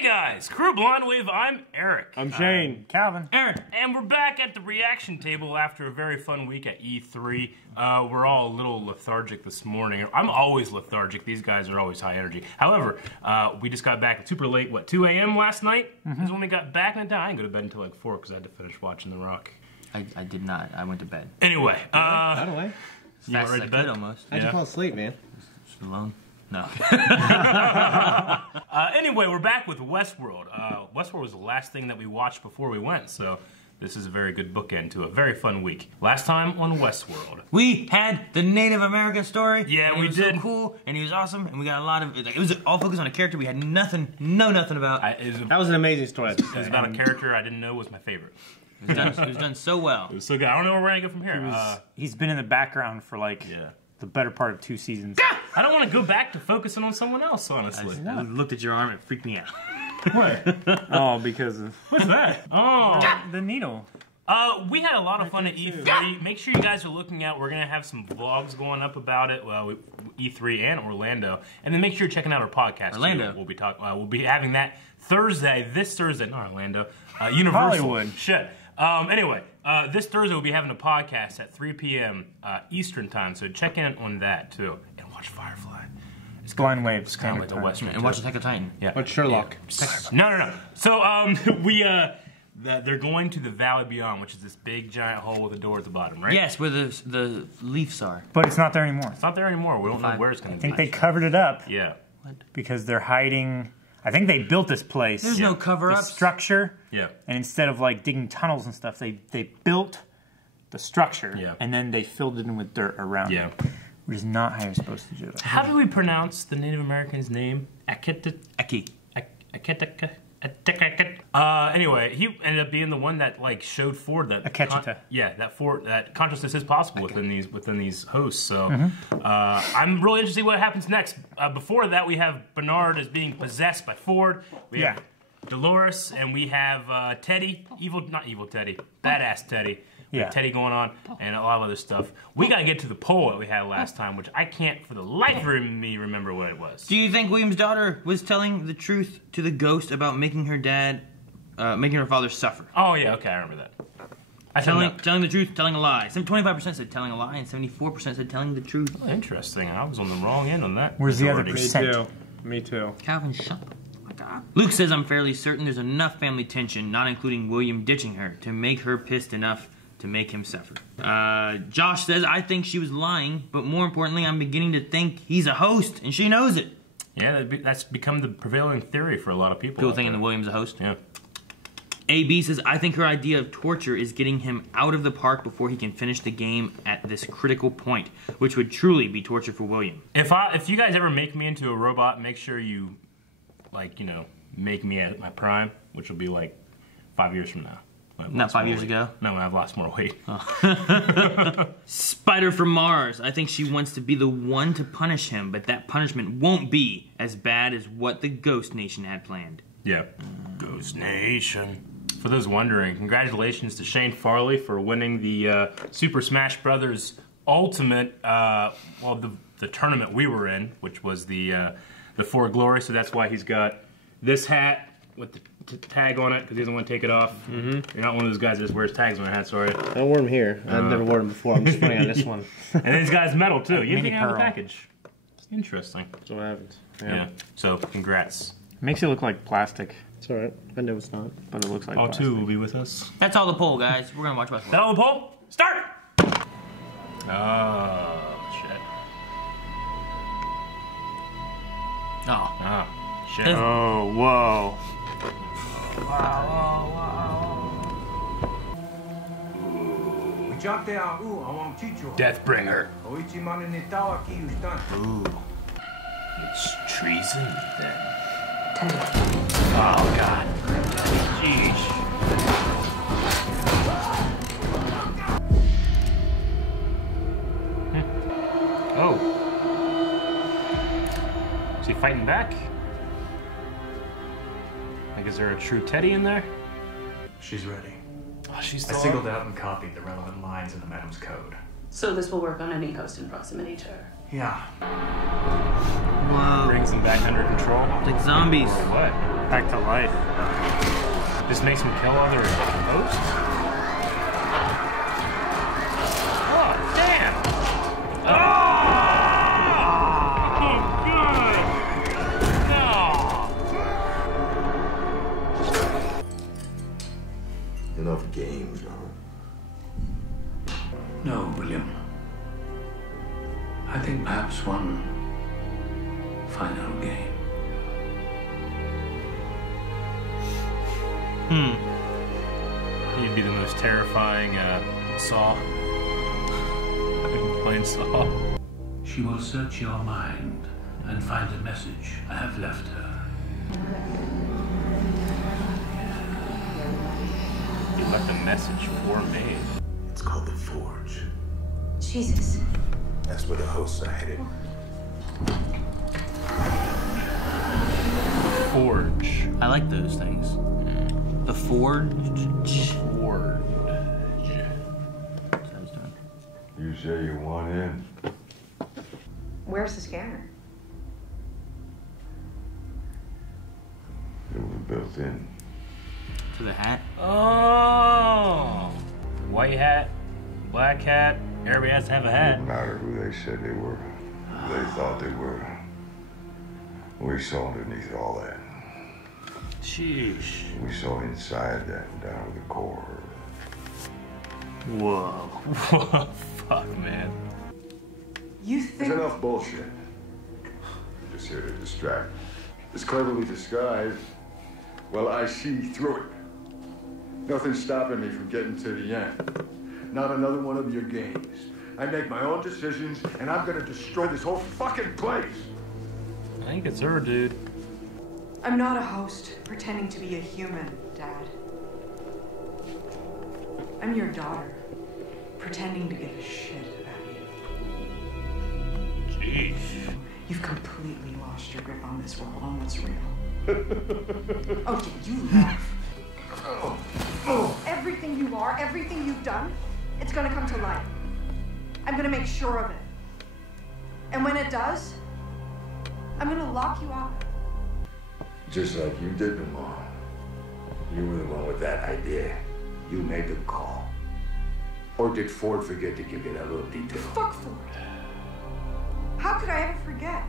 Hey guys, Crew Blonde Wave, I'm Eric. I'm Shane. Calvin. Aaron. And we're back at the reaction table after a very fun week at E3. We're all a little lethargic this morning. I'm always lethargic. These guys are always high energy. However, we just got back super late, 2 a.m. last night? Is when we got back, and I didn't go to bed until like 4 because I had to finish watching The Rock. I did not. I went to bed. Anyway, By the way, you went right to bed? Almost. how'd you fall asleep, man? Just alone? No. Anyway, we're back with Westworld. Westworld was the last thing that we watched before we went, so this is a very good bookend to a very fun week. Last time on Westworld, We had the Native American story. Yeah, we was did. So cool, and he was awesome, and we got a lot of. It was all focused on a character we had nothing about. That was an amazing story. It was about a character I didn't know was my favorite. It was done so well. It was so good. I don't know where we're gonna go from here. He's been in the background for like the better part of 2 seasons. I don't want to go back to focusing on someone else, honestly. I looked at your arm, it freaked me out. What? Oh, because of What's that? Oh. the needle. We had a lot of fun at E3. Make sure you guys are looking out. We're going to have some vlogs going up about it, E3 and Orlando. And then make sure you're checking out our podcast. Orlando. Too. We'll be having that this Thursday, not Orlando, Universal. Hollywood. Shit. Anyway, this Thursday we'll be having a podcast at 3 p.m. Eastern time, so check in on that too. And watch Firefly. It's Blind Wave. It's kind of like the Western. And watch Attack of Titan. Yeah. But Sherlock. Yeah. No. So, they're going to the Valley Beyond, which is this big giant hole with a door at the bottom, right? Yes, where the leaves are. But it's not there anymore. It's not there anymore. We don't know where it's going to be. I think they covered it up. Yeah. Because they're hiding. I think they built this place. There's no cover the up. structure. Yeah. And instead of like digging tunnels and stuff, they built the structure. Yeah. And then they filled it in with dirt around. Yeah. It, which is not how you're supposed to do it. How do we pronounce the Native American's name? Aki. Anyway, he ended up being the one that like showed Ford that Akecheta. that consciousness is possible within these hosts. So I'm really interested to see what happens next. Before that, we have Bernard as being possessed by Ford. We have Dolores, and we have Teddy, not evil Teddy, badass Teddy. Teddy going on, and a lot of other stuff. We gotta get to the poll that we had last time, which I can't for the life of me remember what it was. Do you think William's daughter was telling the truth to the ghost about making her father suffer? Oh yeah, okay, I remember that. Telling the truth, telling a lie. Some 25% said telling a lie, and 74% said telling the truth. Oh, interesting. I was on the wrong end on that. Where's the other majority. percent? Me too. Calvin, shut up. Oh my God. Luke says, I'm fairly certain there's enough family tension, not including William ditching her, to make her pissed enough to make him suffer. Josh says, I think she was lying, but more importantly, I'm beginning to think he's a host, and she knows it. Yeah, that's become the prevailing theory for a lot of people. People thinking that William's a host? Yeah. AB says, I think her idea of torture is getting him out of the park before he can finish the game at this critical point, which would truly be torture for William. If you guys ever make me into a robot, make sure you, make me at my prime, which will be like 5 years from now. Not 5 years ago? No, when I've lost more weight. Oh. Spider from Mars. I think she wants to be the one to punish him, but that punishment won't be as bad as what the Ghost Nation had planned. Yeah. Ghost Nation. For those wondering, congratulations to Shane Farley for winning the Super Smash Brothers Ultimate, the tournament we were in, which was the For Glory, so that's why he's got this hat with the tag on it, because he doesn't want to take it off. You're not one of those guys that just wears tags on their hats, are you? I wore them here. I've never worn them before. I'm just funny on this one. And then he's got his medal, too. You didn't think out of the pearl. package. Interesting. That's what happens. Yeah. So, congrats. Makes it look like plastic, It's alright. I know it's not. but it looks like All plastic. 2 will be with us. That's all the poll, guys. We're going to watch Westworld. Is that all the poll? Start! Oh, shit. Oh. Oh, shit. Oh, whoa. Deathbringer. Ooh. It's treason, then. Oh, God. Jeez. Oh. Is he fighting back? Like, is there a true Teddy in there? She's ready. Oh, she's I singled out and copied the relevant lines in the Madam's code. So this will work on any host in proximity to her. Yeah. Whoa. Brings them back under control. It's like zombies. Or what? Back to life. This makes them kill other hosts? Oh, damn! Oh! Oh, good! No! Enough games, huh? No, William. I think perhaps one final game. He'd be the most terrifying Saw. I've been playing Saw. She will search your mind and find a message I have left her. He left a message for me. It's called the Forge. Jesus. That's where the hosts are headed. Forge. I like those things. The Forge. Forge. You say you want in? Where's the scanner? It was built in. To the hat. Oh! White hat, black hat. Everybody has to have a hat. Didn't matter who they said they were. They thought they were. We saw underneath all that. Sheesh. We saw inside that down to the core. Whoa. Whoa. Fuck, man. You There's think... enough bullshit. Just here to distract. It's cleverly disguised. Well, I see through it. Nothing's stopping me from getting to the end. Not another one of your games. I make my own decisions, and I'm gonna destroy this whole fucking place. I think it's her, dude. I'm not a host pretending to be a human, Dad. I'm your daughter, pretending to give a shit about you. Jeez. You've completely lost your grip on this world, on what's real. Oh, yeah, you laugh. Everything you are, everything you've done, it's gonna come to light. I'm gonna make sure of it. And when it does, I'm gonna lock you up. Just like you did to Mom. You were the one with that idea. You made the call. Or did Ford forget to give you that little detail? Fuck Ford. How could I ever forget?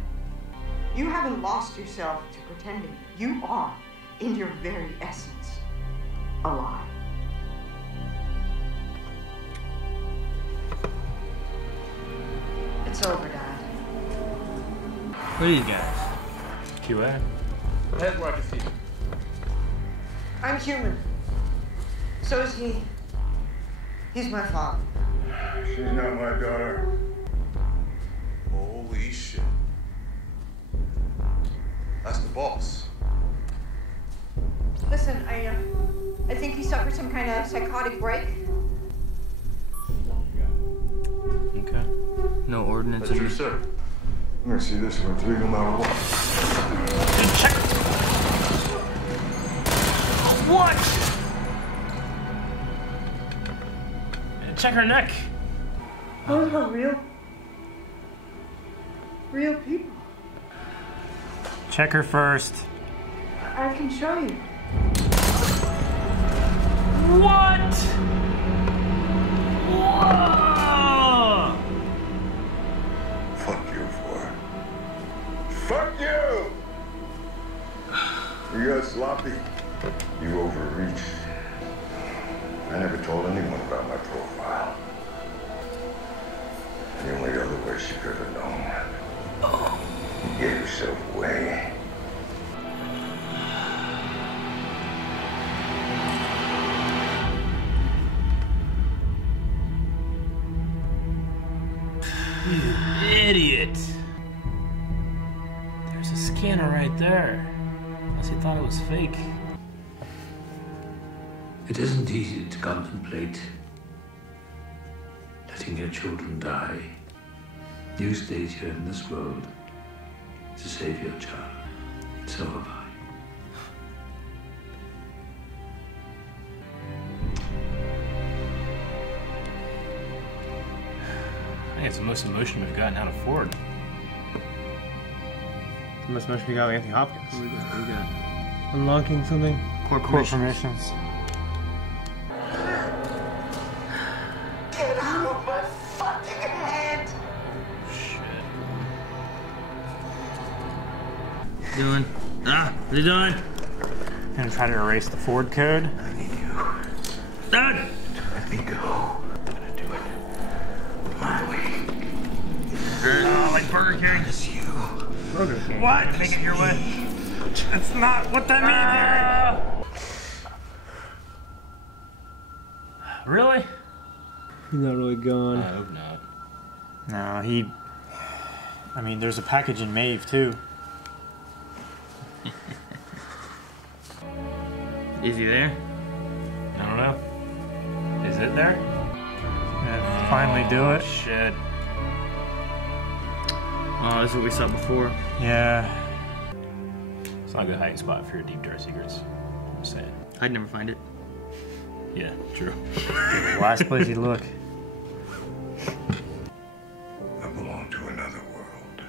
You haven't lost yourself to pretending. You are, in your very essence, a lie. It's over, Dad. What are these guys? QA. Head where I can see you. I'm human. So is he. He's my father. She's not my daughter. Holy shit. That's the boss. Listen, I think he suffered some kind of psychotic break. Okay. No ordinance. That's true, sir. I'm gonna see this one through no matter what. Check. What? Check her neck. Those are real people. Check her first. I can show you. What? Whoa! Fuck you, Ford. Fuck you! You got sloppy. You overreached. I never told anyone about my profile. The only other way she could have known. You gave yourself away. You idiot. There's a scanner right there. Unless he thought it was fake. It isn't easy to contemplate letting your children die. You stayed here in this world to save your child. So have I. I think it's the most emotion we've gotten out of Ford. Must be got Anthony Hopkins. What we got? Unlocking something. Court permissions. Get out of my fucking head! Doing? What are you doing? Gonna try to erase the Ford code. I need you. Done. Let me go. I'm gonna do it my way. Like Burger King. It's you. Burger King. What? Make it your way. That's not what that means, Eric. Really? He's not really gone. I hope not. No, he... I mean, there's a package in Maeve, too. Is he there? I don't know. Is it there? And finally do it. Shit. Oh, this is what we saw before. Yeah. It's not a good hiding spot for your deep dark secrets. I'm just saying. I'd never find it. Yeah, true. Last place you look. I belong to another world.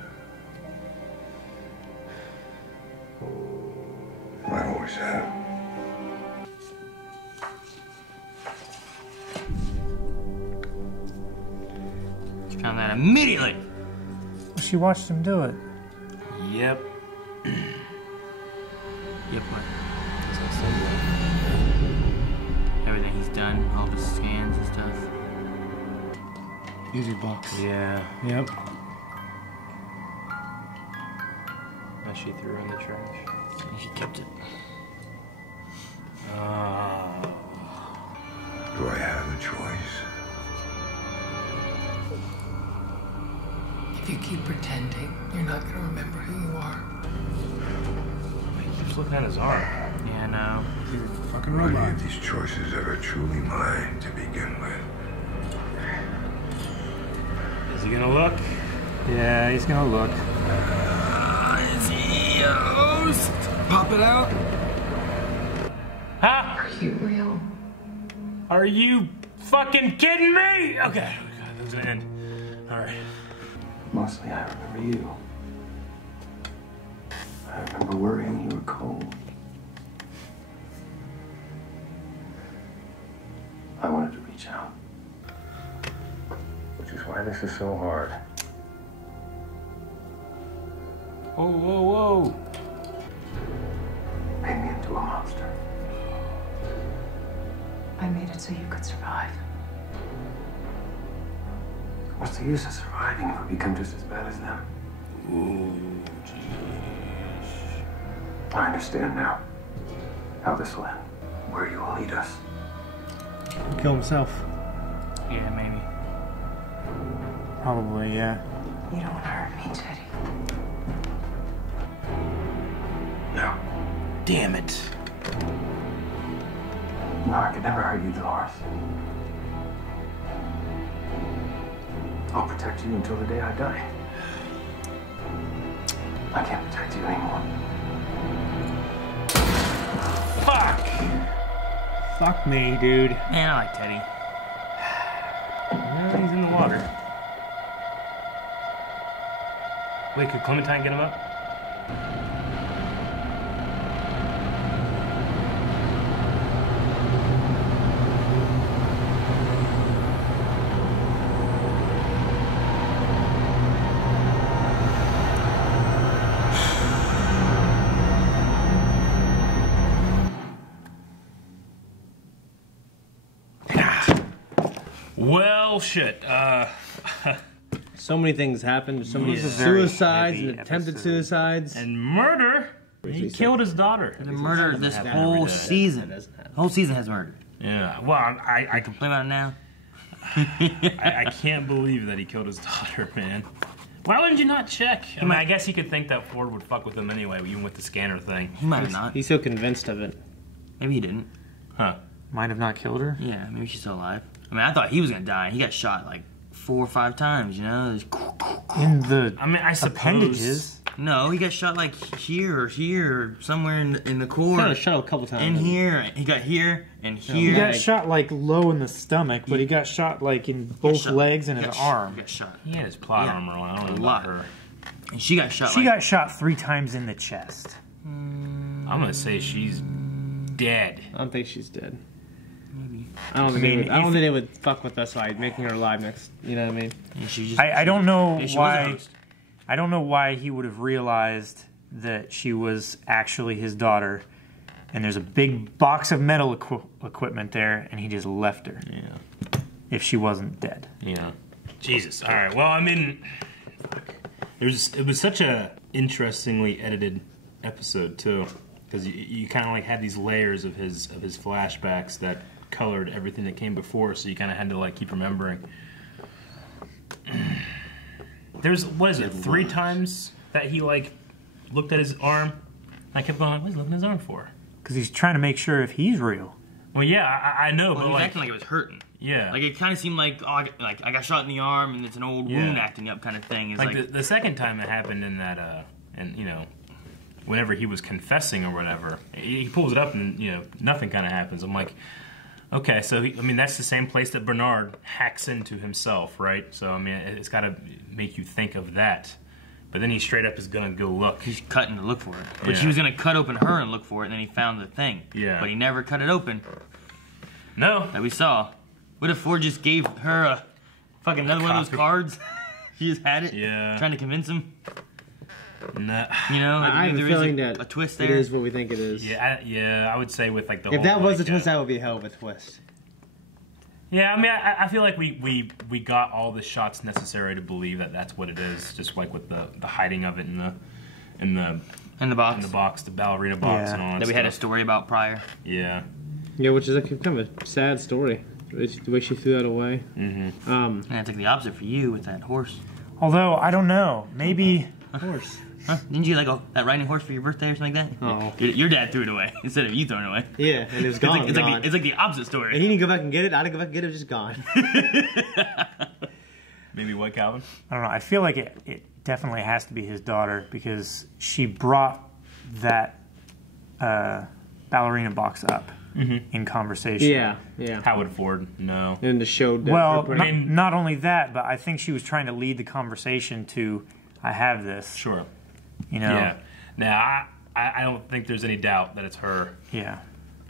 I always have. She found that immediately. She watched him do it. Yep. Yep. Everything he's done, all the scans and stuff. Music box. Yeah. Yep. And she threw in the trash. And she kept it. Do I have a choice? If you keep pretending, you're not gonna remember who you are. He keeps looking at his arm. Yeah, no. You're a fucking Were any robot. of these choices ever truly mine to begin with? Is he gonna look? Yeah, he's gonna look. Is he a host? Pop it out. Huh? Are you real? Are you fucking kidding me? Okay. God, that was gonna end. Alright. Mostly I remember you. I remember worrying you were cold. I wanted to reach out. Which is why this is so hard. Whoa, whoa, whoa. Made me into a monster. I made it so you could survive. What's the use of surviving if we become just as bad as them? Ooh, jeez. I understand now how this will end, where you will lead us. Kill himself. Yeah, maybe. Probably, yeah. You don't want to hurt me, Teddy. No. Damn it. No, I could never hurt you, Dolores. I'll protect you until the day I die. I can't protect you anymore. Fuck! Fuck me, dude. Man, I like Teddy. No, he's in the water. Wait, could Clementine get him up? Well, shit. So many things happened. So many This is a very suicides heavy and attempted episode. suicides. And murder. He killed his daughter. The murder this happen whole every day. season. That doesn't happen. The whole season has murder. Yeah. Well, I Complain about it now. I can't believe that he killed his daughter, man. Why wouldn't you not check? I mean, I guess he could think that Ford would fuck with him anyway, even with the scanner thing. He might have not. He's so convinced of it. Maybe he didn't. Huh. Might have not killed her. Yeah, maybe she's still alive. I mean, I thought he was gonna die. He got shot like 4 or 5 times, you know? In the I mean, I suppose. appendages. No, he got shot like here or somewhere in the core. Got shot a couple times. In here. He got here and here. He got Like- shot like low in the stomach, but he got shot like in both shot- legs and he his got arm. He got shot. He had his plot Yeah. armor on. I don't know A lot. about her. And she got shot. She got shot 3 times in the chest. I'm gonna say she's dead. I don't think she's dead. Maybe. I don't think they would fuck with us by making her alive next. You know what I mean? I don't know why. I don't know why he would have realized that she was actually his daughter. And there's a big box of metal equipment there, and he just left her. Yeah. If she wasn't dead. Yeah. Jesus. All right. Well, I mean, it was such a interestingly edited episode too, because you kind of like had these layers of his flashbacks that colored everything that came before, so you kind of had to like keep remembering. There's what is it? 3 times that he like looked at his arm. I kept going, what is he looking at his arm for? Because he's trying to make sure if he's real. Well, yeah, I know, but he was like acting like it was hurting. Yeah, like it kind of seemed like I got shot in the arm and it's an old wound acting up kind of thing. It's like the second time it happened in that, and you know, whenever he was confessing or whatever, he pulls it up and you know nothing kind of happens. I'm like, okay, so I mean that's the same place that Bernard hacks into himself, right? So I mean it's got to make you think of that. But then he straight up is gonna go look. He's cutting to look for it. But he was gonna cut open her and look for it, and then he found the thing. Yeah. But he never cut it open. No. That we saw. What if Ford just gave her a fucking another one of those cards? She just had it. Yeah. Trying to convince him. No. You know, like I have a feeling that a twist there. It is what we think it is. Yeah, I would say with like the. If whole, that was like, a twist, that would be a hell of a twist. Yeah, I mean, I feel like we got all the shots necessary to believe that that's what it is. Just like with the hiding of it in the box, the ballerina box, and all that. That we had a story about prior. Yeah. Yeah, which is kind of a sad story. The way she threw that away. Mm-hmm. And it's like the opposite for you with that horse. Although I don't know, maybe horse. Huh? Didn't you like that riding horse for your birthday or something like that? Oh. Your dad threw it away instead of you throwing it away. Yeah, and it was gone. It's like the opposite story. And he didn't go back and get it. I didn't go back and get it. It was just gone. Maybe what, Calvin? I don't know. I feel like it definitely has to be his daughter because she brought that ballerina box up in conversation. Yeah. Howard Ford, no. And the show. Well, not only that, but I think she was trying to lead the conversation to, I have this. Sure. You know? Yeah. Now, I don't think there's any doubt that it's her. Yeah.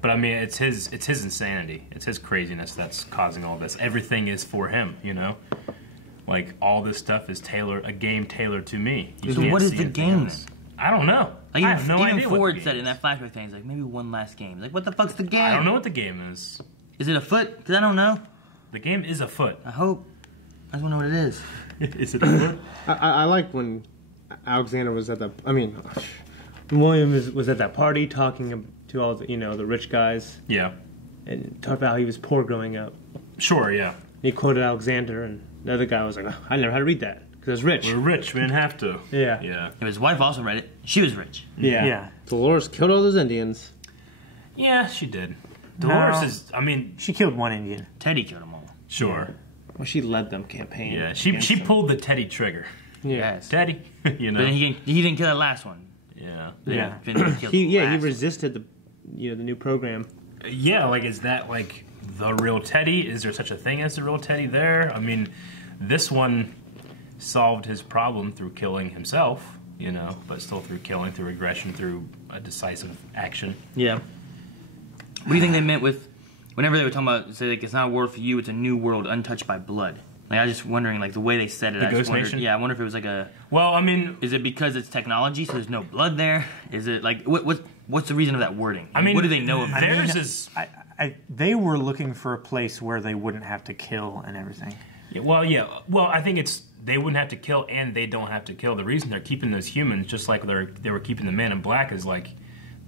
But I mean, it's his insanity. It's his craziness that's causing all this. Everything is for him, you know? Like, all this stuff is a game tailored to me. So what is the game then? I don't know. Like, I have no idea. Even Ford said in that flashback thing, he's like, maybe one last game. Like, what the fuck's the game? I don't know what the game is. Is it afoot? Because I don't know. The game is afoot. I hope. I just want to know what it is. Is it afoot? I like when Alexander was at the... I mean, William was at that party talking to all the, the rich guys. Yeah. And talked about how he was poor growing up. Sure, yeah. He quoted Alexander, and the other guy was like, I never had to read that. Because I was rich. We're rich. We didn't have to. Yeah. Yeah. His wife also read it. She was rich. Yeah. Dolores killed all those Indians. Yeah, she did. Dolores is, I mean... She killed one Indian. Teddy killed them all. Sure. Well, she led them campaign. Yeah, she pulled the Teddy trigger. Yes. Teddy, But then he didn't kill that last one. Yeah. Yeah. He resisted the new program. Yeah, like, is that, like, the real Teddy? Is there such a thing as the real Teddy there? I mean, this one solved his problem through killing himself, but still through killing, through aggression, through a decisive action. Yeah. What do you think they meant with, whenever they were talking about, say, like, it's not a world for you, it's a new world untouched by blood? Like, I was just wondering, like, the way they said it. The I just Ghost wondered, Nation? Yeah, I wonder if it was like a... Well, I mean... Is it because it's technology, so there's no blood there? Is it, like, what's the reason of that wording? I mean, what do they know of it? Theirs is... They were looking for a place where they wouldn't have to kill and everything. Yeah. Well, I think it's... They wouldn't have to kill, and they don't have to kill. The reason they're keeping those humans, just like they were keeping the Man in Black, is like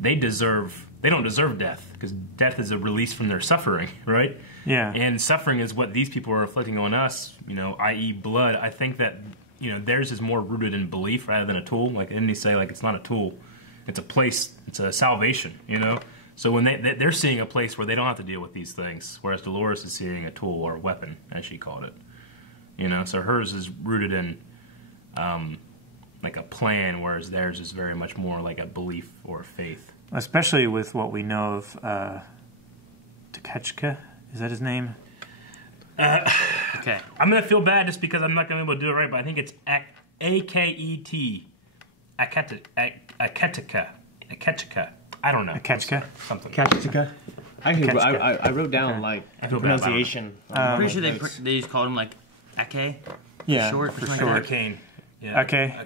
they don't deserve death because death is a release from their suffering, right? Yeah. And suffering is what these people are inflicting on us, i.e., blood. I think that theirs is more rooted in belief rather than a tool. Like, and they say, like, it's not a tool, it's a place, it's a salvation. So when they're seeing a place where they don't have to deal with these things, whereas Dolores is seeing a tool or a weapon, as she called it. So hers is rooted in like a plan, whereas theirs is very much more like a belief or a faith. Especially with what we know of Takechka, is that his name? Okay. I'm going to feel bad just because I'm not going to be able to do it right, but I think it's A-K-E-T. Aketika. I don't know. Akechka? Something. Kachika. I wrote down like pronunciation. I'm pretty sure they just called him like Ake. Yeah, short, for like short. Hurricane. Yeah. Okay.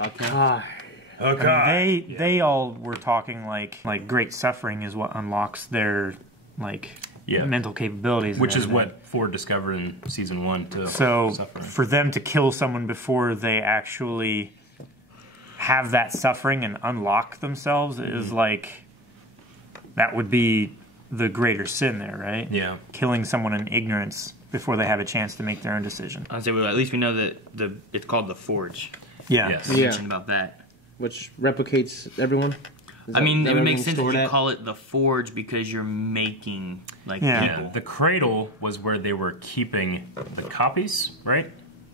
Okay. I mean, they all were talking like great suffering is what unlocks their mental capabilities, which is what Ford discovered in season 1 too. So suffering. For them to kill someone before they actually have that suffering and unlock themselves is that would be the greater sin there, right? Yeah. Killing someone in ignorance before they have a chance to make their own decision. I'd say at least we know that it's called the Forge. Yeah. Yes. You mentioned about that. Which replicates everyone? I mean, it would make sense that you call it the Forge because you're making people. Yeah, the cradle was where they were keeping the copies, right?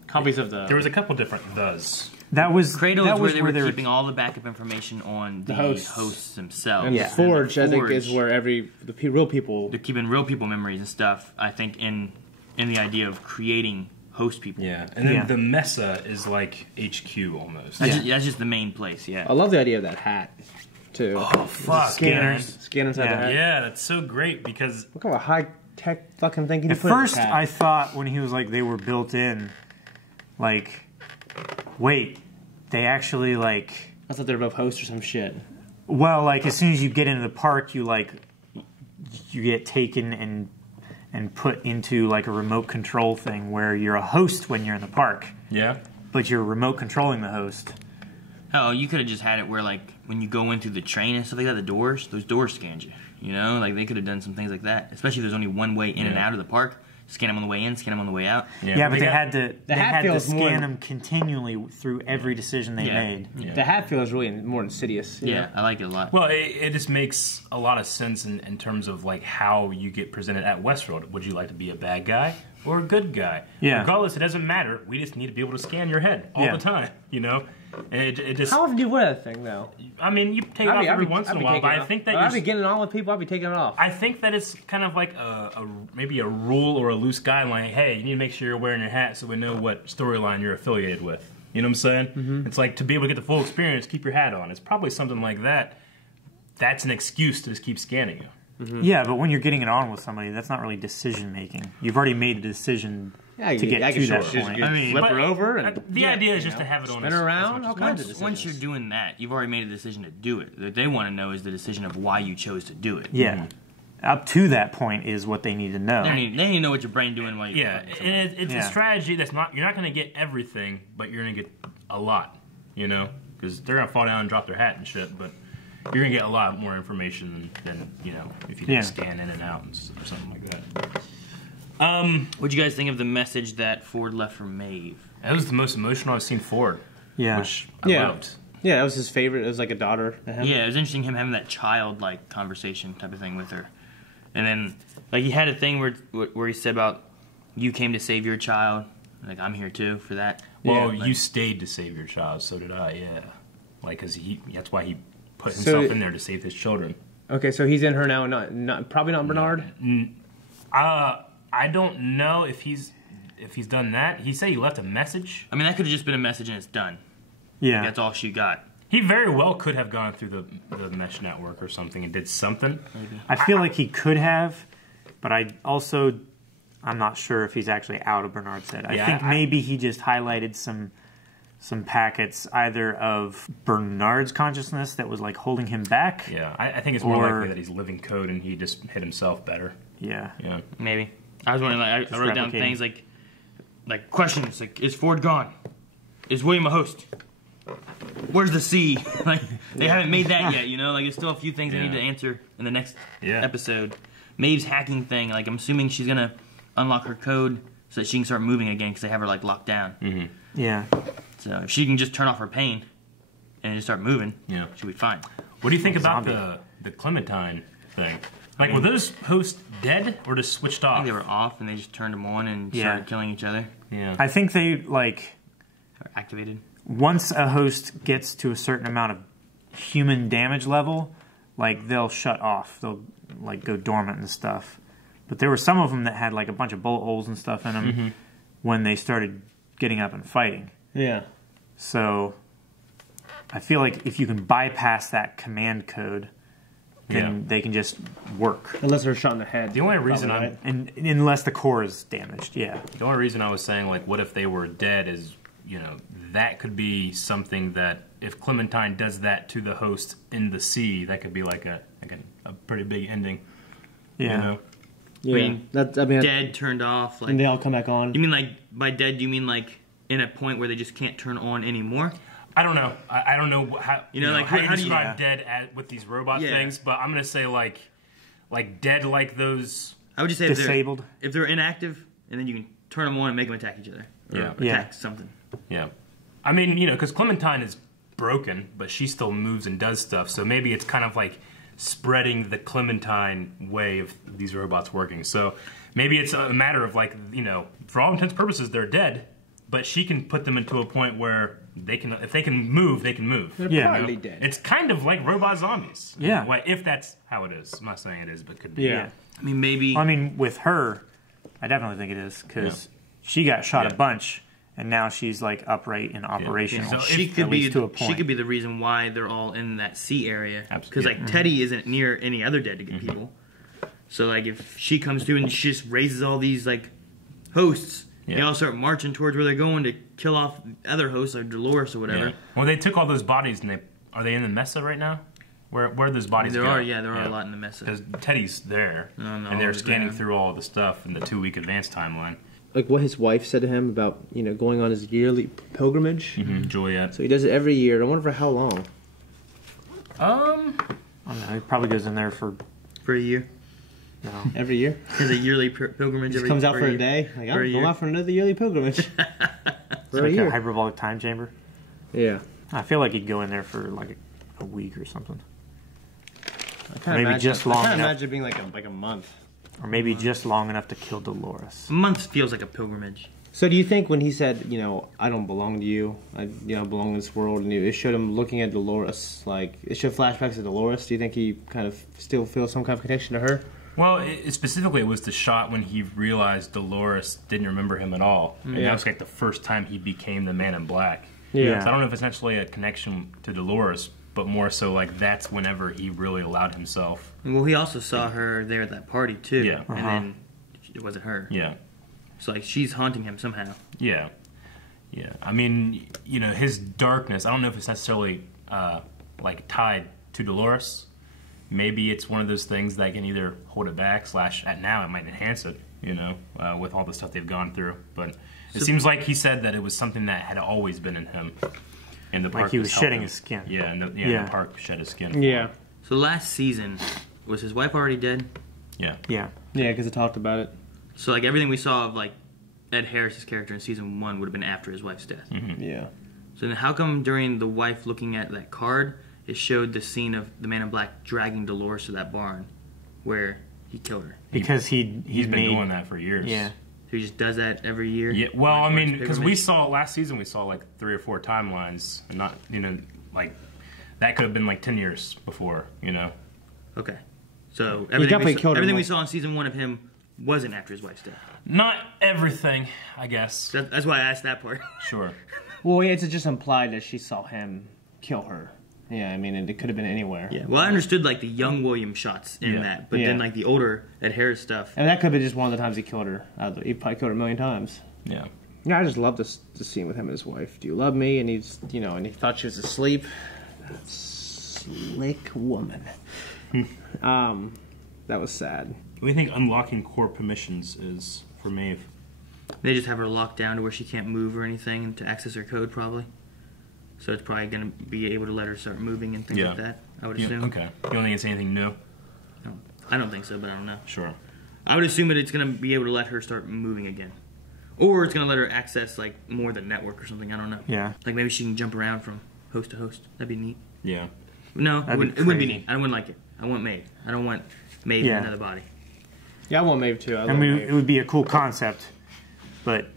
Copies of the... There was a couple different thes. That was Cradle that is was where they were keeping all the backup information on the hosts themselves. And the Forge, I think, is where the real people... They're keeping real people memories and stuff, I think, in the idea of creating host people. Yeah, and then the Mesa is like HQ almost. That's just the main place, yeah. I love the idea of that hat, too. Oh, fuck. Scanners inside the hat. Yeah, that's so great because... Look at what high-tech fucking thing you At first, I thought when he was they were built in, wait, they actually I thought they were both hosts or some shit. Well, as soon as you get into the park, you get taken and put into a remote control thing where you're a host when you're in the park. Yeah. But you're remote controlling the host. Oh, you could have just had it where when you go in through the train and stuff like that, those doors scanned you. You know, they could have done some things like that. Especially if there's only one way in and out of the park. Scan them on the way in, scan them on the way out. Yeah, but they had to scan them continually through every decision they made. Yeah. The hat feels really more insidious. Yeah, I like it a lot. Well, it just makes a lot of sense in terms of how you get presented at Westworld. Would you like to be a bad guy or a good guy? Yeah. Regardless, it doesn't matter. We just need to be able to scan your head all the time, And it just... How often do you wear that thing, though? I mean, you take it off every once in a while, but I think that I'd be getting on with people, I'd be taking it off. I think that it's kind of like maybe a rule or a loose guideline. Hey, you need to make sure you're wearing your hat so we know what storyline you're affiliated with. You know what I'm saying? Mm-hmm. It's to be able to get the full experience, keep your hat on. It's probably something like that. That's an excuse to just keep scanning you. Mm-hmm. Yeah, but when you're getting it on with somebody, that's not really decision making. You've already made a decision to get to that point. I mean, flip her over and the idea is just to have it on. Spin around, all kinds of decisions. Once you're doing that, you've already made a decision to do it. What they want to know is the decision of why you chose to do it. Yeah. Mm-hmm. Up to that point is what they need to know. They need to know what your brain doing while you're and it's a strategy that's not. You're not going to get everything, but you're going to get a lot. Because they're going to fall down and drop their hat and shit, but you're going to get a lot more information than if you just scan in and out or something like that. What'd you guys think of the message that Ford left for Maeve? That was the most emotional I've seen Ford. Yeah. Which I loved. Yeah, that was his favorite. It was like a daughter to him. Yeah, it was interesting him having that childlike conversation type of thing with her. And then, he had a thing where he said about, you came to save your child. I'm here too for that. Well, you stayed to save your child, so did I, yeah. Because that's why he put himself in there to save his children. Okay, so he's in her now, probably not Bernard? I don't know if he's done that. He said he left a message. I mean, that could have just been a message and it's done. Yeah. That's all she got. He very well could have gone through the mesh network or something and did something. Maybe. I feel like he could have, but I'm not sure if he's actually out of Bernard's head. I think maybe he just highlighted some packets either of Bernard's consciousness that was holding him back. Yeah, I think it's more likely that he's living code and he just hit himself better. Yeah. Yeah. Maybe. I was wondering, I wrote down things like questions, is Ford gone? Is William a host? Where's the C? They haven't made that yet, there's still a few things they need to answer in the next episode. Maeve's hacking thing, I'm assuming she's going to unlock her code so that she can start moving again because they have her, locked down. Mm-hmm. Yeah. So if she can just turn off her pain and just start moving, she'll be fine. What do you think about the Clementine thing? Were those hosts dead or just switched off? I think they were off and they just turned them on and started killing each other. Yeah. I think they, activated. Once a host gets to a certain amount of human damage level, they'll shut off. They'll, go dormant and stuff. But there were some of them that had, a bunch of bullet holes and stuff in them when they started getting up and fighting. Yeah. So I feel like if you can bypass that command code, then they can just work. Unless they're shot in the head. The only reason and unless the core is damaged, yeah. The only reason I was saying, like, what if they were dead is, that could be something that if Clementine does that to the host in the sea, that could be like a pretty big ending. Yeah. Yeah. Dead, turned off. Like, and they all come back on. You mean like by dead? Do you mean like in a point where they just can't turn on anymore? I don't know. I don't know how how you describe dead with these robot things, but I'm gonna say like dead like those. I would just say disabled. If they're inactive, and then you can turn them on and make them attack each other. Or attack something. Yeah. I mean, because Clementine is broken, but she still moves and does stuff. So maybe it's kind of like spreading the Clementine way of these robots working. So maybe it's a matter of like, for all intents and purposes, they're dead, but she can put them into a point where they can, if they can move, they can move. They're probably dead. It's kind of like robot zombies. Yeah. Well, if that's how it is. I'm not saying it is, but it could be. Yeah. I mean, maybe. I mean, with her, I definitely think it is because she got shot a bunch. And now she's like upright and operational. So she could be the reason why they're all in that sea area. Because like Teddy isn't near any other dead people. So like if she comes through and she just raises all these like hosts, they all start marching towards where they're going to kill off other hosts like Dolores or whatever. Yeah. Well, they took all those bodies and are they in the Mesa right now? Where are those bodies? There are a lot in the Mesa. Because Teddy's there, and they're scanning through all the stuff in the 2-week advance timeline. Like what his wife said to him about, going on his yearly pilgrimage. Juliet. So he does it every year. I wonder for how long. I don't know. He probably goes in there for a year. No. Every year? There's a yearly pilgrimage. He comes out for a day. Like, I'm going out for another yearly pilgrimage. It's like a hyperbolic time chamber. Yeah. I feel like he'd go in there for like a week or something. Maybe just long enough. I can't imagine it being like a month. Or maybe just long enough to kill Dolores. A month feels like a pilgrimage. So do you think when he said, I don't belong to you, I belong in this world, and it showed him looking at Dolores, like, it showed flashbacks of Dolores, do you think he kind of still feels some kind of connection to her? Well, specifically it was the shot when he realized Dolores didn't remember him at all. And that was like the first time he became the Man in Black. Yeah. So I don't know if it's actually a connection to Dolores, but more so like that's whenever he really allowed himself. Well, he also saw her there at that party too. Yeah. And then it wasn't her. Yeah. So like she's haunting him somehow. Yeah. Yeah. I mean, his darkness, I don't know if it's necessarily like tied to Dolores. Maybe it's one of those things that can either hold it back / at now it might enhance it, with all the stuff they've gone through. But it seems like he said that it was something that had always been in him. In the park, like he was shedding his skin. Yeah, the park shed his skin. Yeah. So last season, was his wife already dead? Yeah. Yeah. Yeah, because it talked about it. So like everything we saw of like Ed Harris's character in season 1 would have been after his wife's death. Yeah. So then how come during the wife looking at that card, it showed the scene of the Man in Black dragging Dolores to that barn where he killed her? Because he's been doing that for years. Yeah. So he just does that every year? Yeah. Well, I mean, because we saw last season, we saw like 3 or 4 timelines, and not like that could have been like 10 years before, Okay. So everything we saw in season 1 of him wasn't after his wife's death. Not everything, I guess. That's why I asked that part. Sure. Well, it's just implied that she saw him kill her. Yeah, I mean, it could have been anywhere. Yeah, well, I understood, like, the young William shots in that, but then, like, the older Ed Harris stuff. And that could have been just one of the times he killed her. He probably killed her 1 million times. Yeah. Yeah, I just love this scene with him and his wife. Do you love me? And he's, and he thought she was asleep. That slick woman. That was sad. What do you think unlocking core permissions is for Maeve? They just have her locked down to where she can't move or anything to access her code, probably. So it's probably going to be able to let her start moving and things like that, I would assume. Okay. You don't think it's anything new? No. I don't think so, but I don't know. Sure. I would assume that it's going to be able to let her start moving again. Or it's going to let her access, like, more of the network or something. I don't know. Yeah. Like, maybe she can jump around from host to host. That'd be neat. Yeah. No, it wouldn't be neat. I wouldn't like it. I want Maeve. I don't want Maeve in another body. Yeah, I want Maeve, too. It would be a cool concept, but...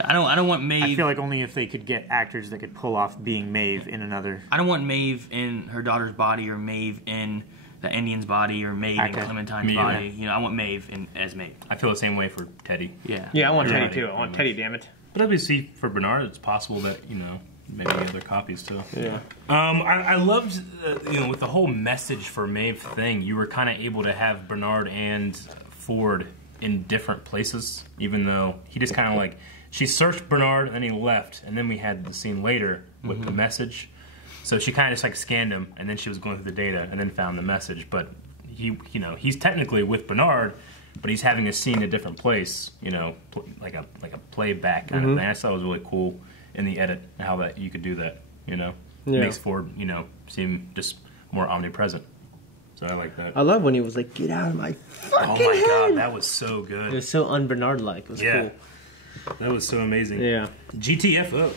I don't want Maeve... I feel like only if they could get actors that could pull off being Maeve in another... I don't want Maeve in her daughter's body, or Maeve in the Indian's body, or Maeve in Clementine's body. I want Maeve as Maeve. I feel the same way for Teddy. Yeah. Yeah, I want Teddy, too. I want Teddy, damn it. But obviously, for Bernard, it's possible that, you know, maybe other copies too. Yeah. I loved, you know, with the whole message for Maeve thing, you were kind of able to have Bernard and Ford in different places, even though he just kind of like, she searched Bernard and then he left, and then we had the scene later with the message. So she kind of just like scanned him, and then she was going through the data and then found the message. But he, you know, he's technically with Bernard, but he's having a scene in a different place, you know, like a playback kind of thing. I thought it was really cool in the edit how that you could do that, you know. Yeah. Makes Ford, you know, seem just more omnipresent. So I like that. I love when he was like, "Get out of my fucking Oh my head." god, that was so good. It was so un-Bernard-like. It was cool. That was so amazing. Yeah. GTFO.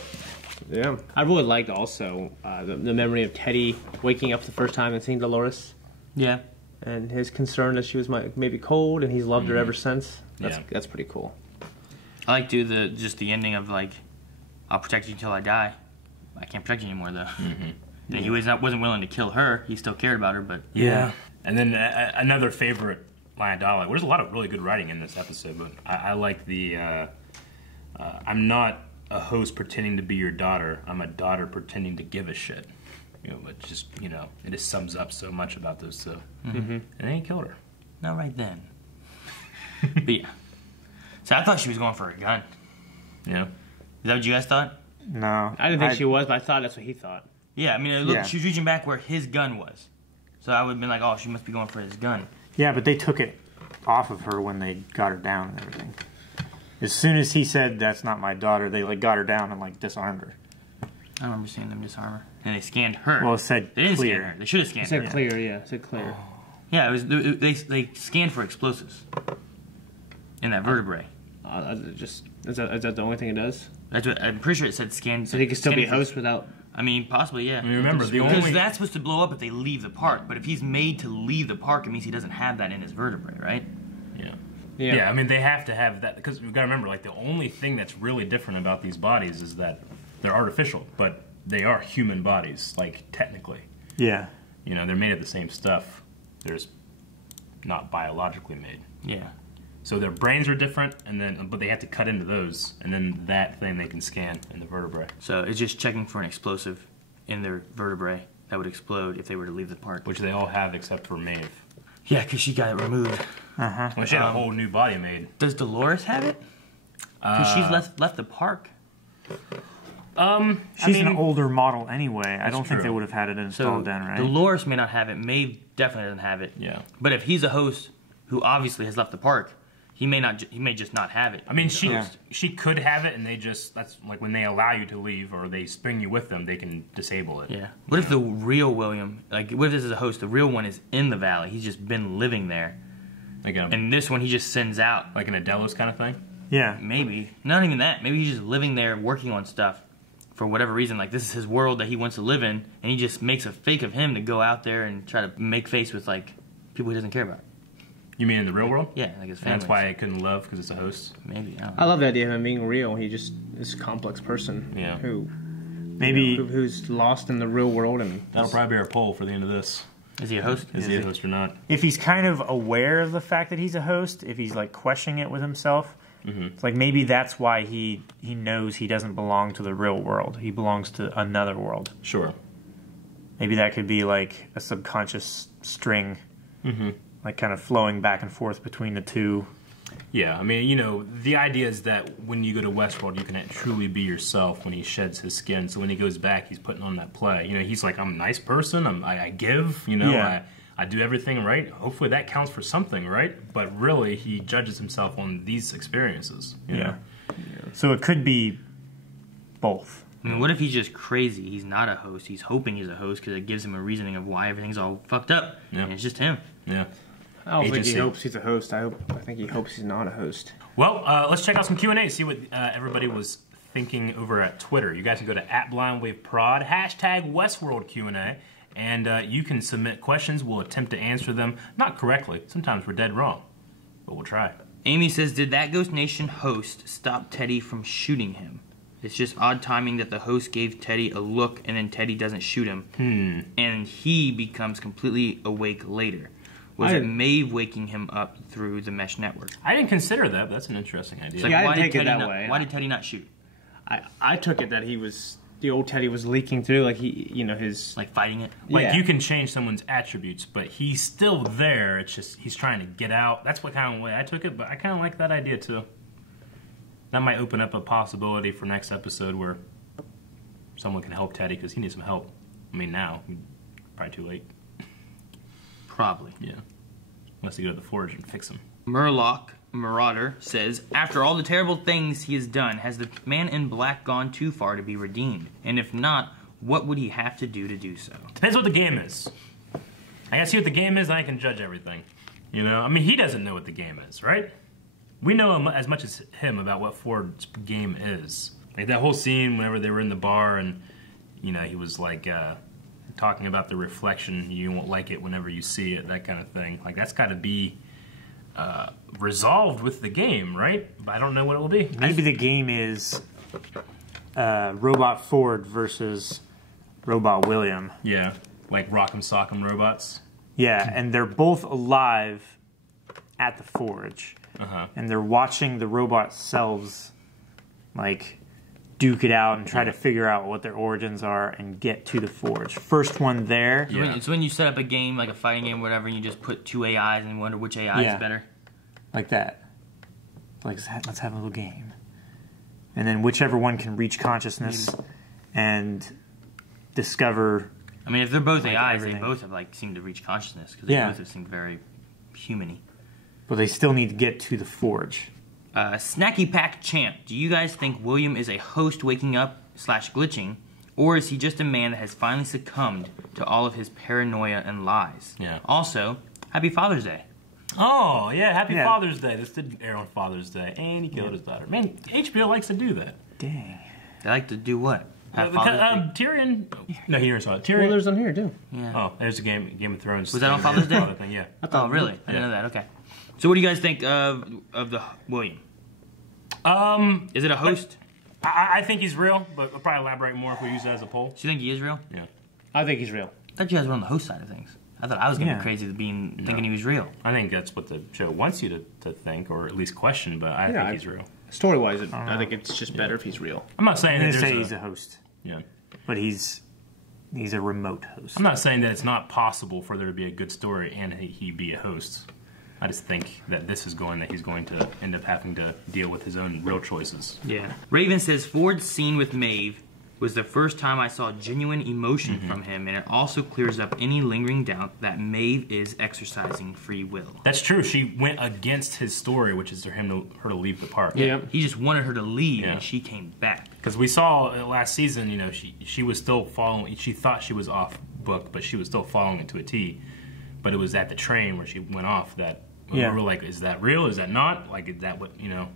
Yeah. I really liked also the memory of Teddy waking up the first time and seeing Dolores. Yeah. And his concern that she was maybe cold, and he's loved her ever since. Yeah. That's pretty cool. I like just the ending of like, I'll protect you until I die. I can't protect you anymore though. And he wasn't willing to kill her. He still cared about her, but Yeah. And then another favorite line of dialogue. There's a lot of really good writing in this episode, but I like the I'm not a host pretending to be your daughter. I'm a daughter pretending to give a shit. You know, it just, you know, it just sums up so much about those two. And then he killed her. not right then. But yeah. So I thought she was going for a gun. Yeah. Is that what you guys thought? No. I didn't think she was, but I thought that's what he thought. Yeah, I mean, look, she was reaching back where his gun was. So I would have been like, oh, she must be going for his gun. Yeah, but they took it off of her when they got her down and everything. As soon as he said, "That's not my daughter," they like got her down and like disarmed her. I remember seeing them disarm her. And they scanned her. Well, it said they didn't clear. scan her. They should have scanned It said her. clear, yeah. It said clear. Yeah, it was. They scanned for explosives in that vertebrae. Is that the only thing it does? That's what I'm pretty sure it said scan. So he could still be a host without. I mean, possibly, yeah. I mean, remember, the because only... that's supposed to blow up if they leave the park. But if he's made to leave the park, it means he doesn't have that in his vertebrae, right? Yeah, I mean, they have to have that, because we've got to remember, like, the only thing that's really different about these bodies is that they're artificial, but they are human bodies, like, technically. Yeah. You know, they're made of the same stuff. They're just not biologically made. Yeah. So their brains are different, and then but they have to cut into those, and then that thing they can scan in the vertebrae. So it's just checking for an explosive in their vertebrae that would explode if they were to leave the park. Which they all have except for Maeve. Yeah, because she got it removed. Well, she had a whole new body made. Does Dolores have it? Because she's left the park. She's an older model anyway. I don't think true. they would have had it installed then, right? Dolores may not have it. Maeve definitely doesn't have it. Yeah. But if he's a host who obviously has left the park, he may not. He may just not have it. I mean, she could have it, and they just, that's like when they allow you to leave or they bring you with them, they can disable it. Yeah. What if the real William, like, what if this is a host, the real one is in the valley, he's just been living there, Like and this one he just sends out. an Adelos kind of thing? Yeah. Maybe. Not even that. Maybe he's just living there working on stuff for whatever reason. Like, this is his world that he wants to live in, and he just makes a fake of him to go out there and try to make face with, like, people he doesn't care about. You mean in the real world? Yeah, like his And family. that's why I couldn't love, because it's a host? Maybe. I don't I know. love the idea of him being real. He just is a complex person. Yeah. Who Maybe who's lost in the real world and That'll probably be our poll for the end of this. Is he a host? Is he a host or not? if he's kind of aware of the fact that he's a host, if he's like questioning it with himself, it's like maybe that's why he knows he doesn't belong to the real world. He belongs to another world. Sure. Maybe that could be like a subconscious string, like kind of flowing back and forth between the two. Yeah, I mean, you know, the idea is that when you go to Westworld, you can truly be yourself when he sheds his skin. So when he goes back, he's putting on that play. You know, he's like, I'm a nice person. I give, you know, Yeah. I do everything right. Hopefully that counts for something, right? But really, he judges himself on these experiences. You know? So it could be both. I mean, what if he's just crazy? He's not a host. He's hoping he's a host because it gives him a reasoning of why everything's all fucked up. Yeah. And it's just him. Yeah. I don't think he Agency. hopes he's a host. I think he hopes he's not a host. Well, let's check out some Q&A, see what everybody was thinking over at Twitter. You guys can go to @BlindWaveProd, #Westworld Q&A, and you can submit questions. We'll attempt to answer them. Not correctly. Sometimes we're dead wrong, but we'll try. Amy says, did that Ghost Nation host stop Teddy from shooting him? It's just odd timing that the host gave Teddy a look and then Teddy doesn't shoot him. And he becomes completely awake later. Was it Maeve waking him up through the mesh network? I didn't consider that, but that's an interesting idea. It's like, Yeah, I why didn't did take it Teddy that not, way. Why did Teddy not shoot? I took it that the old Teddy was leaking through, like his like fighting it. Like you can change someone's attributes, but he's still there. It's just he's trying to get out. That's what kind of way I took it, but I kind of like that idea too. That might open up a possibility for next episode where someone can help Teddy because he needs some help. I mean, now probably too late. Probably. Yeah. Unless you go to the forge and fix him. Murloc Marauder says, after all the terrible things he has done, has the man in black gone too far to be redeemed? And if not, what would he have to do so? Depends what the game is. I gotta see what the game is, and I can judge everything. You know? I mean, he doesn't know what the game is, right? We know as much as him about what Ford's game is. Like that whole scene whenever they were in the bar and, you know, he was like talking about the reflection, you won't like it whenever you see it, that kind of thing. Like that's gotta be resolved with the game, right? But I don't know what it will be. Maybe the game is Robot Ford versus Robot William. Yeah, like Rock'em Sock'em robots. Yeah, and they're both alive at the forge. And they're watching the robot selves like duke it out and try to figure out what their origins are and get to the forge. First one there. Yeah. It's when you set up a game, like a fighting game or whatever, and you just put two AIs and wonder which AI is better. Like that. Like, let's have a little game. And then whichever one can reach consciousness and discover... I mean, if they're both like AIs, everything. they both have like seemed to reach consciousness because they both have seemed very human-y. But they still need to get to the forge. Snacky Pack Champ, do you guys think William is a host waking up / glitching, or is he just a man that has finally succumbed to all of his paranoia and lies? Yeah. Also, Happy Father's Day. Oh, yeah, Happy Father's Day. This did air on Father's Day. And he killed his daughter. Man, HBO likes to do that. Dang. They like to do what? Tyrion... No, he never saw it. Tyrion... Well, there's on here, too. Yeah. Oh, there's a Game of Thrones. Was that on Father's Day? Thing, yeah. Oh, really? I didn't know that. Okay. So what do you guys think of the William? Is it a host? I think he's real, but we'll probably elaborate more if we use it as a poll. Do you think he is real? Yeah. I think he's real. I thought you guys were on the host side of things. I thought I was going to be crazy thinking he was real. I think that's what the show wants you to think, or at least question, but I think he's real. Story-wise, I think it's just better if he's real. I'm not saying that he's a host. Yeah. But he's a remote host. I'm not saying that it's not possible for there to be a good story and he be a host. I just think that he's going to end up having to deal with his own real choices. Yeah. Raven says, Ford's scene with Maeve was the first time I saw genuine emotion from him, and it also clears up any lingering doubt that Maeve is exercising free will. That's true. She went against his story, which is for her to leave the park. Yeah. He just wanted her to leave, and she came back. Because we saw last season, you know, she was still following. She thought she was off book, but she was still following it to a T. But it was at the train where she went off that we were like, is that real? Is that not? Like, is that what, you know?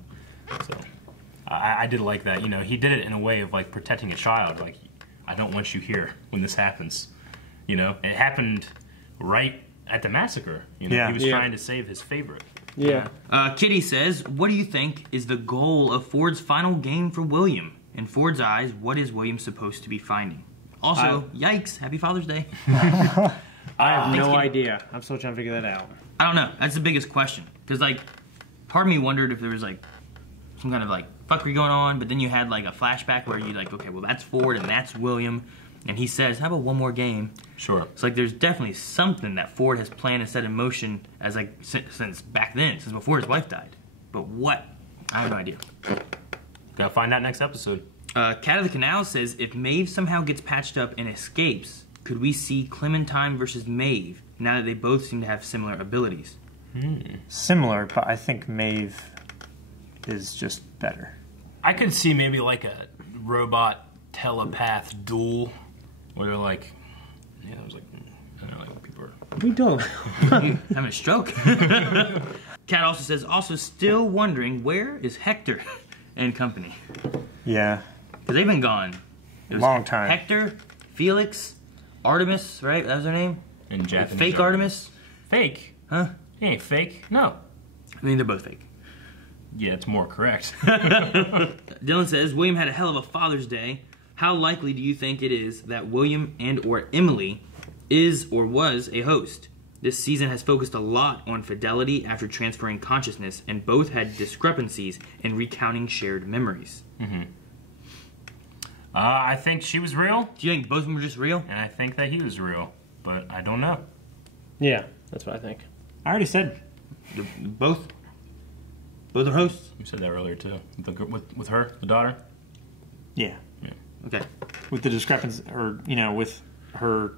So I did like that. You know, he did it in a way of like protecting a child. Like, I don't want you here when this happens. You know, and it happened right at the massacre. You know, he was trying to save his favorite. Yeah. Kitty says, what do you think is the goal of Ford's final game for William? In Ford's eyes, what is William supposed to be finding? Also, yikes, Happy Father's Day. I have no idea. I'm still trying to figure that out. I don't know. That's the biggest question. Because, like, part of me wondered if there was, like, some kind of, like, fuckery going on, but then you had, like, a flashback where you're like, okay, well, that's Ford and that's William. And he says, how about one more game? Sure. It's like there's definitely something that Ford has planned and set in motion as, like, since back then, since before his wife died. But what? I have no idea. Gotta find out next episode. Cat of the Canal says, if Maeve somehow gets patched up and escapes, could we see Clementine versus Maeve, now that they both seem to have similar abilities? Similar, but I think Maeve is just better. I could see maybe like a robot telepath duel where they're like, yeah, it was like, I don't know, like people are... What are we doing? Having a stroke? Cat also says, also still wondering, where is Hector and company? Yeah. Because they've been gone. It was long time. Hector, Felix, Artemis, right? That was her name? In Japanese. Fake Artemis? Fake? Huh? He ain't fake. No. I mean, they're both fake. Yeah, it's more correct. Dylan says, William had a hell of a Father's Day. How likely do you think it is that William and or Emily is or was a host? This season has focused a lot on fidelity after transferring consciousness, and both had discrepancies in recounting shared memories. I think she was real. Do you think both of them were just real? And I think that he was real, but I don't know. Yeah, that's what I think. I already said both. Both are hosts. You said that earlier too. With her, the daughter. Yeah. Okay. With the discrepancy, or with her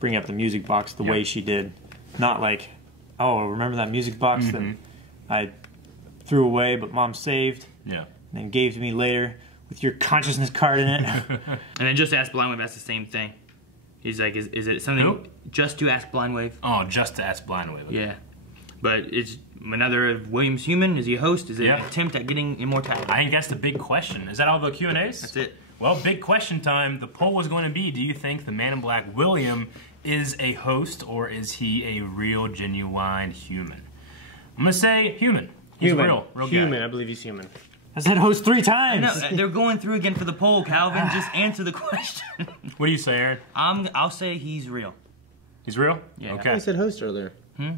bringing up the music box the way she did, not like, oh, remember that music box that I threw away, but Mom saved. Yeah. And then gave to me later with your consciousness card in it. And then Just to Ask Blindwave, that's the same thing. He's like, is it something just to ask Blindwave? Oh, Just to Ask Blindwave. Yeah. But it's another of William's human. Is he a host? Is it an attempt at getting immortality? I think that's the big question. Is that all the Q&As? That's it. Well, big question time. The poll was going to be, do you think the Man in Black William is a host or is he a real, genuine human? I'm going to say human. He's real human. guy. I believe he's human. I said host 3 times. No, they're going through again for the poll, Calvin. Just answer the question. What do you say, Aaron? I'll say he's real. He's real? Yeah. Okay. I said host earlier. No,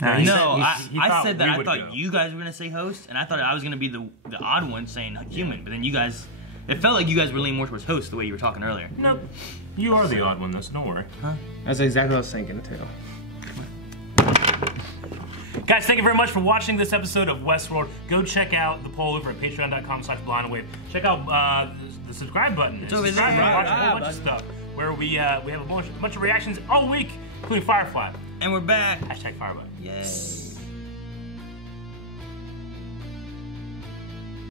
he I thought said that we I would thought go. you guys were going to say host, and I thought I was going to be the odd one saying human, but then you guys, it felt like you guys were leaning more towards host the way you were talking earlier. Nope. You are the odd one, though, so don't worry. Huh? That's exactly what I was thinking, too. Guys, thank you very much for watching this episode of Westworld. Go check out the poll over at patreon.com/blindwave. Check out the subscribe button. It's over there. And watch a whole bunch of stuff where we have a bunch of reactions all week, including Firefly. And we're back. #Firefly. Yay.